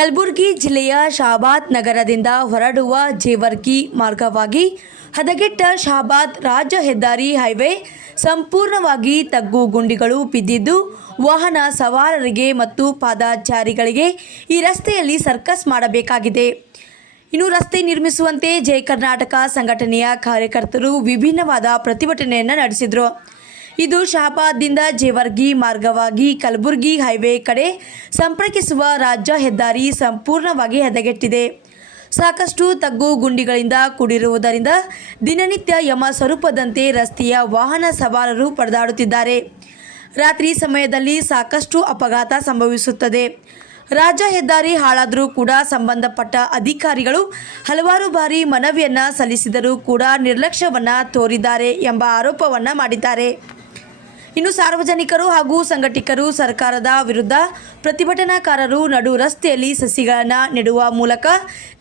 ಕಲಬುರಗಿ ಜಿಲ್ಲೆಯ ಶಹಾಬಾದ್ ನಗರದಿಂದ ಹೊರಡುವ ಜೇವರ್ಗಿ ಮಾರ್ಗವಾಗಿ ಹದಗೆಟ್ಟ ಶಹಾಬಾದ್ ರಾಜ್ಯ ಹೆದ್ದಾರಿ ಹೈವೇ ಸಂಪೂರ್ಣವಾಗಿ ತಗ್ಗು ಗುಂಡಿಗಳು ಬಿದ್ದಿದ್ದು ವಾಹನ ಸವಾರರಿಗೆ ಮತ್ತು ಪಾದಚಾರಿಗಳಿಗೆ ಈ ರಸ್ತೆಯಲ್ಲಿ ಸರ್ಕಸ್ ಮಾಡಬೇಕಾಗಿದೆ. ಇನ್ನು ರಸ್ತೆ ನಿರ್ಮಿಸುವಂತೆ ಜೈ ಕರ್ನಾಟಕ ಸಂಘಟನೆಯ ಕಾರ್ಯಕರ್ತರು ವಿಭಿನ್ನವಾದ ಪ್ರತಿಭಟನೆಯನ್ನು ನಡೆಸಿದರು. ಇದು ಶಹಾಬಾದ್ದಿಂದ ಜೇವರ್ಗಿ ಮಾರ್ಗವಾಗಿ ಕಲಬುರಗಿ ಹೈವೇ ಕಡೆ ಸಂಪರ್ಕಿಸುವ ರಾಜ್ಯ ಹೆದ್ದಾರಿ ಸಂಪೂರ್ಣವಾಗಿ ಹದಗೆಟ್ಟಿದೆ. ಸಾಕಷ್ಟು ತಗ್ಗು ಗುಂಡಿಗಳಿಂದ ಕೂಡಿರುವುದರಿಂದ ದಿನನಿತ್ಯ ಯಮ ಸ್ವರೂಪದಂತೆ ರಸ್ತೆಯ ವಾಹನ ಸವಾರರು ಪರದಾಡುತ್ತಿದ್ದಾರೆ. ರಾತ್ರಿ ಸಮಯದಲ್ಲಿ ಸಾಕಷ್ಟು ಅಪಘಾತ ಸಂಭವಿಸುತ್ತದೆ. ರಾಜ್ಯ ಹೆದ್ದಾರಿ ಹಾಳಾದರೂ ಕೂಡ ಸಂಬಂಧಪಟ್ಟ ಅಧಿಕಾರಿಗಳು ಹಲವಾರು ಬಾರಿ ಮನವಿಯನ್ನು ಸಲ್ಲಿಸಿದರೂ ಕೂಡ ನಿರ್ಲಕ್ಷ್ಯವನ್ನು ತೋರಿದ್ದಾರೆ ಎಂಬ ಆರೋಪವನ್ನು ಮಾಡಿದ್ದಾರೆ. ಇನ್ನು ಸಾರ್ವಜನಿಕರು ಹಾಗೂ ಸಂಘಟಕರು ಸರ್ಕಾರದ ವಿರುದ್ಧ ಪ್ರತಿಭಟನಾಕಾರರು ನಡು ರಸ್ತೆಯಲ್ಲಿ ಸಸಿಗಳನ್ನು ನೆಡುವ ಮೂಲಕ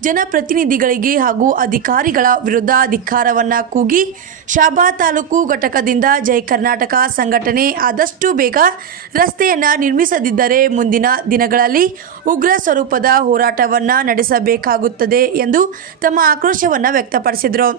ಜನಪ್ರತಿನಿಧಿಗಳಿಗೆ ಹಾಗೂ ಅಧಿಕಾರಿಗಳ ವಿರುದ್ಧ ಧಿಕ್ಕಾರವನ್ನು ಕೂಗಿ ಶಹಾಬಾದ್ ತಾಲೂಕು ಘಟಕದಿಂದ ಜೈ ಕರ್ನಾಟಕ ಸಂಘಟನೆ ಆದಷ್ಟು ಬೇಗ ರಸ್ತೆಯನ್ನು ನಿರ್ಮಿಸದಿದ್ದರೆ ಮುಂದಿನ ದಿನಗಳಲ್ಲಿ ಉಗ್ರ ಸ್ವರೂಪದ ಹೋರಾಟವನ್ನು ನಡೆಸಬೇಕಾಗುತ್ತದೆ ಎಂದು ತಮ್ಮ ಆಕ್ರೋಶವನ್ನು ವ್ಯಕ್ತಪಡಿಸಿದರು.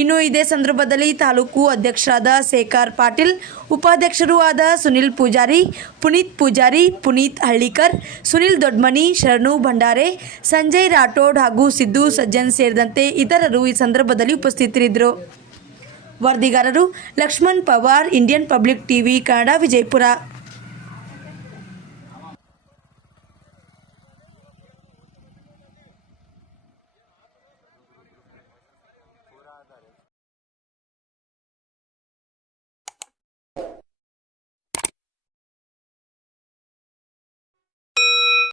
ಇನ್ನು ಇದೇ ಸಂದರ್ಭದಲ್ಲಿ ತಾಲೂಕು ಅಧ್ಯಕ್ಷರಾದ ಶೇಖರ್ ಪಾಟೀಲ್, ಉಪಾಧ್ಯಕ್ಷರೂ ಆದ ಸುನಿಲ್ ಪೂಜಾರಿ, ಪುನೀತ್ ಪೂಜಾರಿ, ಪುನೀತ್ ಹಳ್ಳಿಕರ್, ಸುನಿಲ್ ದೊಡ್ಮನಿ, ಶರಣು ಭಂಡಾರೆ, ಸಂಜಯ್ ರಾಠೋಡ್ ಹಾಗೂ ಸಿದ್ದು ಸಜ್ಜನ್ ಸೇರಿದಂತೆ ಇತರರು ಈ ಸಂದರ್ಭದಲ್ಲಿ ಉಪಸ್ಥಿತರಿದ್ದರು. ವರದಿಗಾರರು Laxman Pawar, Indian public TV Kannada, Vijayapura.